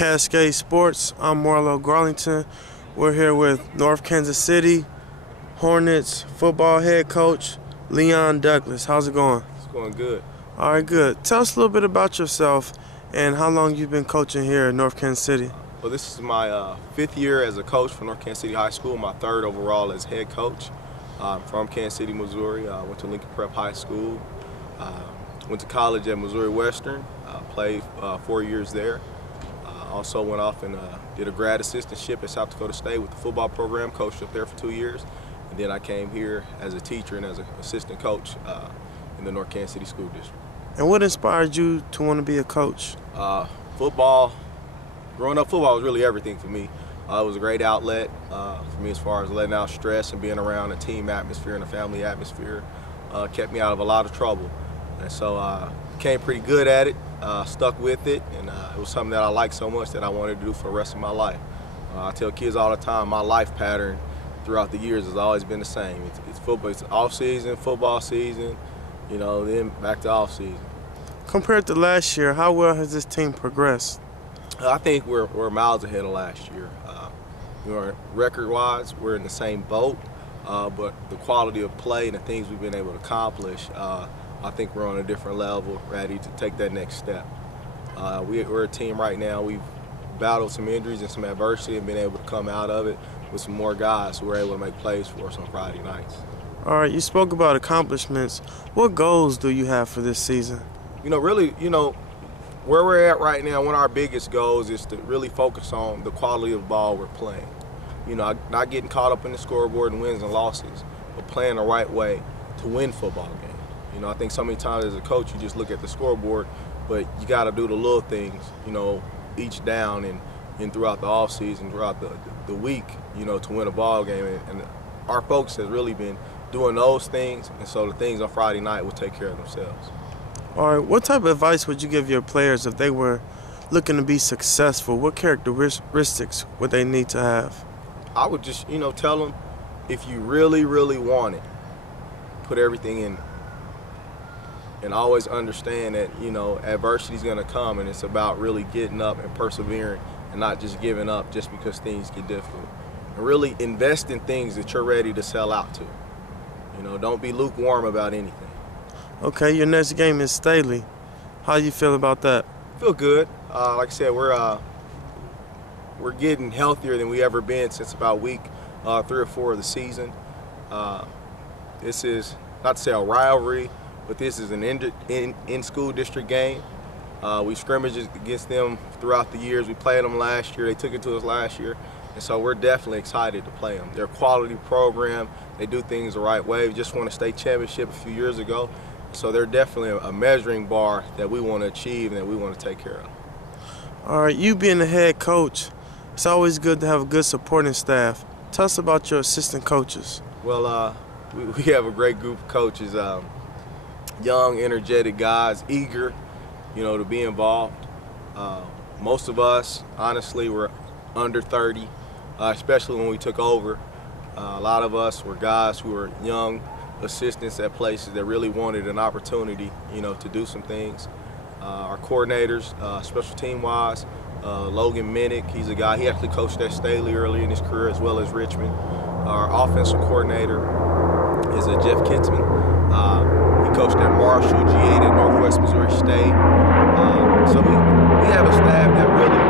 Cascade Sports. I'm Marlo Garlington. We're here with North Kansas City Hornets football head coach Leon Douglas. How's it going? It's going good. All right, good. Tell us a little bit about yourself and how long you've been coaching here at North Kansas City. Well, this is my fifth year as a coach for North Kansas City High School, my third overall as head coach. I'm from Kansas City, Missouri. I went to Lincoln Prep High School. Went to college at Missouri Western. Played 4 years there. Also went off and did a grad assistantship at South Dakota State with the football program, coached up there for 2 years. And then I came here as a teacher and as an assistant coach in the North Kansas City School District. And what inspired you to want to be a coach? Football. Growing up, football was really everything for me. It was a great outlet for me as far as letting out stress and being around a team atmosphere and a family atmosphere. Kept me out of a lot of trouble. And so I became pretty good at it, stuck with it, and it was something that I liked so much that I wanted to do for the rest of my life. I tell kids all the time, my life pattern throughout the years has always been the same. It's football, it's off season, football season, you know, then back to off season. Compared to last year, how well has this team progressed? I think we're miles ahead of last year. Record-wise, we're in the same boat, but the quality of play and the things we've been able to accomplish, I think we're on a different level, ready to take that next step. We're a team right now. We've battled some injuries and some adversity and been able to come out of it with some more guys who are able to make plays for us on Friday nights. All right, you spoke about accomplishments. What goals do you have for this season? Really, where we're at right now, one of our biggest goals is to really focus on the quality of ball we're playing. Not getting caught up in the scoreboard and wins and losses, but playing the right way to win football games. I think so many times as a coach, you just look at the scoreboard, but you got to do the little things, each down and throughout the off season, throughout the week, to win a ball game. And our focus has really been doing those things, and so the things on Friday night will take care of themselves. All right, what type of advice would you give your players if they were looking to be successful? What characteristics would they need to have? I would just, tell them if you really, really want it, put everything in it. And always understand that, adversity is going to come, and it's about really getting up and persevering and not just giving up just because things get difficult. And really invest in things that you're ready to sell out to. Don't be lukewarm about anything. Okay, your next game is Staley. How do you feel about that? Feel good. Like I said, we're getting healthier than we ever been since about week 3 or 4 of the season. This is not to say a rivalry, but this is an in-school district game. We scrimmaged against them throughout the years. We played them last year. They took it to us last year. And so we're definitely excited to play them. They're a quality program. They do things the right way. We just won a state championship a few years ago. So they're definitely a measuring bar that we want to achieve and that we want to take care of. All right, you being the head coach, it's always good to have a good supporting staff. Tell us about your assistant coaches. Well, we have a great group of coaches. Young, energetic guys, eager, to be involved. Most of us, honestly, were under 30, especially when we took over. A lot of us were guys who were young assistants at places that really wanted an opportunity, to do some things. Our coordinators, special team-wise, Logan Minnick, he's a guy, he actually coached at Staley early in his career as well as Richmond. Our offensive coordinator is Jeff Kinsman. He coached at Marshall, G8 at Northwest Missouri State. So we have a staff that really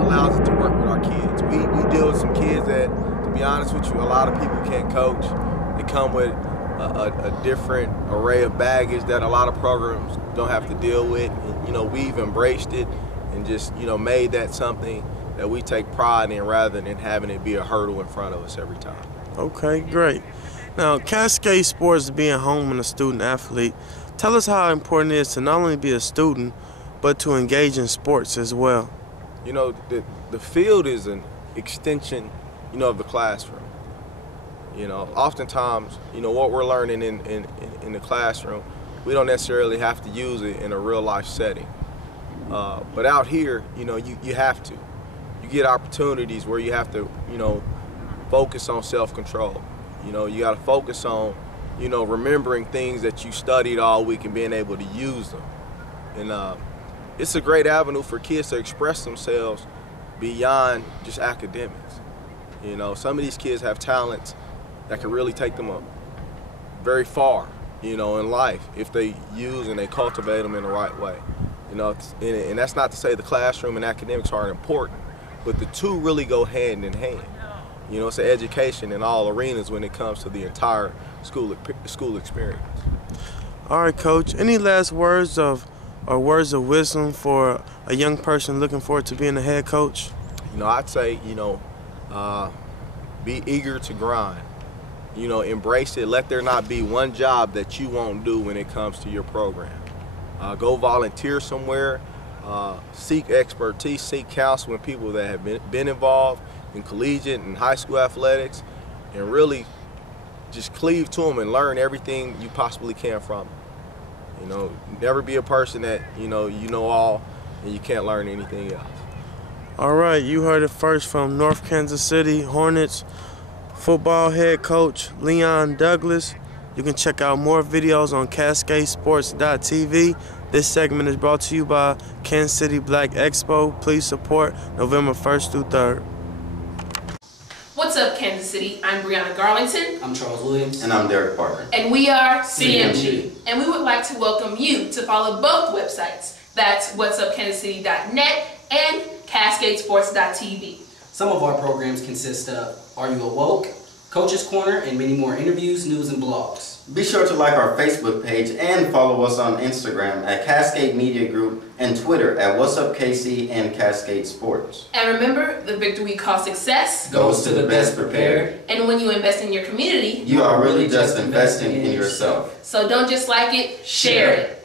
allows it to work with our kids. We deal with some kids that, to be honest with you, a lot of people can't coach. They come with a different array of baggage that a lot of programs don't have to deal with. And, we've embraced it and just, made that something that we take pride in rather than having it be a hurdle in front of us every time. Okay, great. Now, Cascade Sports being home and a student athlete, tell us how important it is to not only be a student, but to engage in sports as well. The field is an extension, of the classroom. Oftentimes, what we're learning in the classroom, we don't necessarily have to use it in a real life setting. But out here, you have to. You get opportunities where you have to, focus on self-control. You know, you got to focus on, you know, remembering things that you studied all week and being able to use them. And it's a great avenue for kids to express themselves beyond just academics. You know, some of these kids have talents that can really take them very far, you know, in life if they use and they cultivate them in the right way. You know, and that's not to say the classroom and academics aren't important, but the two really go hand in hand. You know, it's an education in all arenas when it comes to the entire school experience. All right, Coach. Any last words of wisdom for a young person looking forward to being a head coach? You know, I'd say, you know, be eager to grind. You know, embrace it. Let there not be one job that you won't do when it comes to your program. Go volunteer somewhere. Seek expertise. Seek counsel with people that have been involved in collegiate and high school athletics, and really just cleave to them and learn everything you possibly can from them. You know, never be a person that, you know all and you can't learn anything else. All right, you heard it first from North Kansas City Hornets football head coach Leon Douglas. You can check out more videos on CascadeSports.tv. This segment is brought to you by Kansas City Black Expo. Please support November 1st through 3rd. What's up, Kansas City? I'm Brianna Garlington. I'm Charles Williams. And I'm Derek Parker. And we are CMG. And we would like to welcome you to follow both websites. That's whatsupkansascity.net and CascadeSports.tv. Some of our programs consist of Are You Awoke?, Coach's Corner, and many more interviews, news, and blogs. Be sure to like our Facebook page and follow us on Instagram at Cascade Media Group and Twitter at What's Up KC and Cascade Sports. And remember, the victory we call success goes to the best prepared. And when you invest in your community, you are really just investing in yourself. So don't just like it, share it.